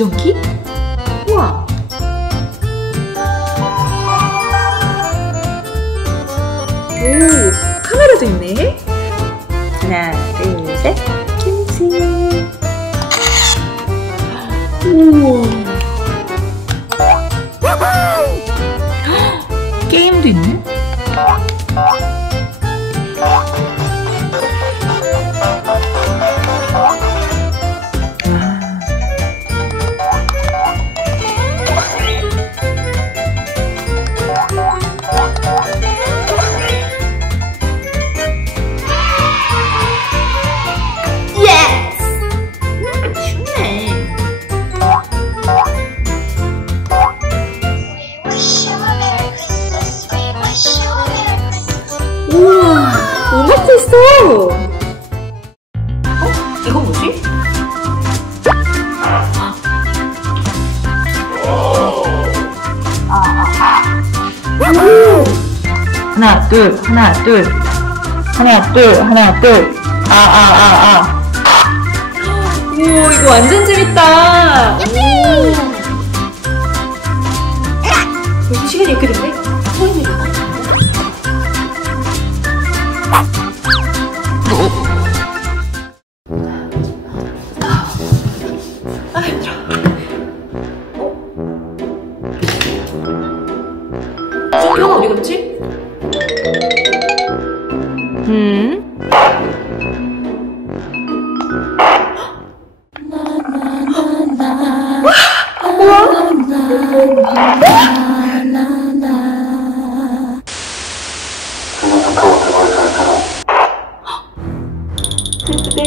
보정기? 우와! 오, 카메라도 있네. 하나, 둘, 셋. 김치. 우와. 게임도 있네. 우와, 오마트 있어! 이건 뭐지? 하나, 둘, 하나, 둘. 하나, 둘, 하나, 둘. 우와, 이거 완전 재밌다! 벌써 시간이 이렇게 됐네? 소리 내려. 아, 힘들어. 수경은 어디 갔지? 예쁘대.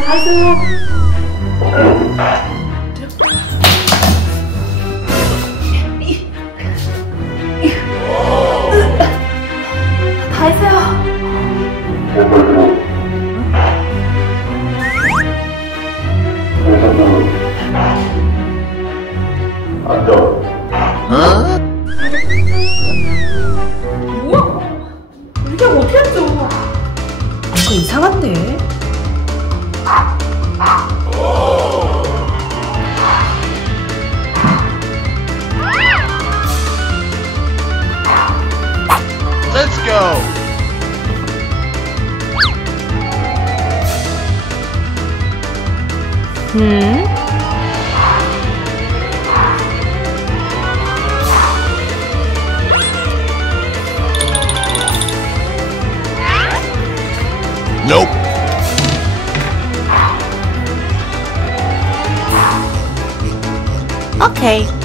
다 했어요. 다 했어요. 뭐야? 이게 어떻게 했어? 뭔가 이상한데? Let's go. Nope. Okay.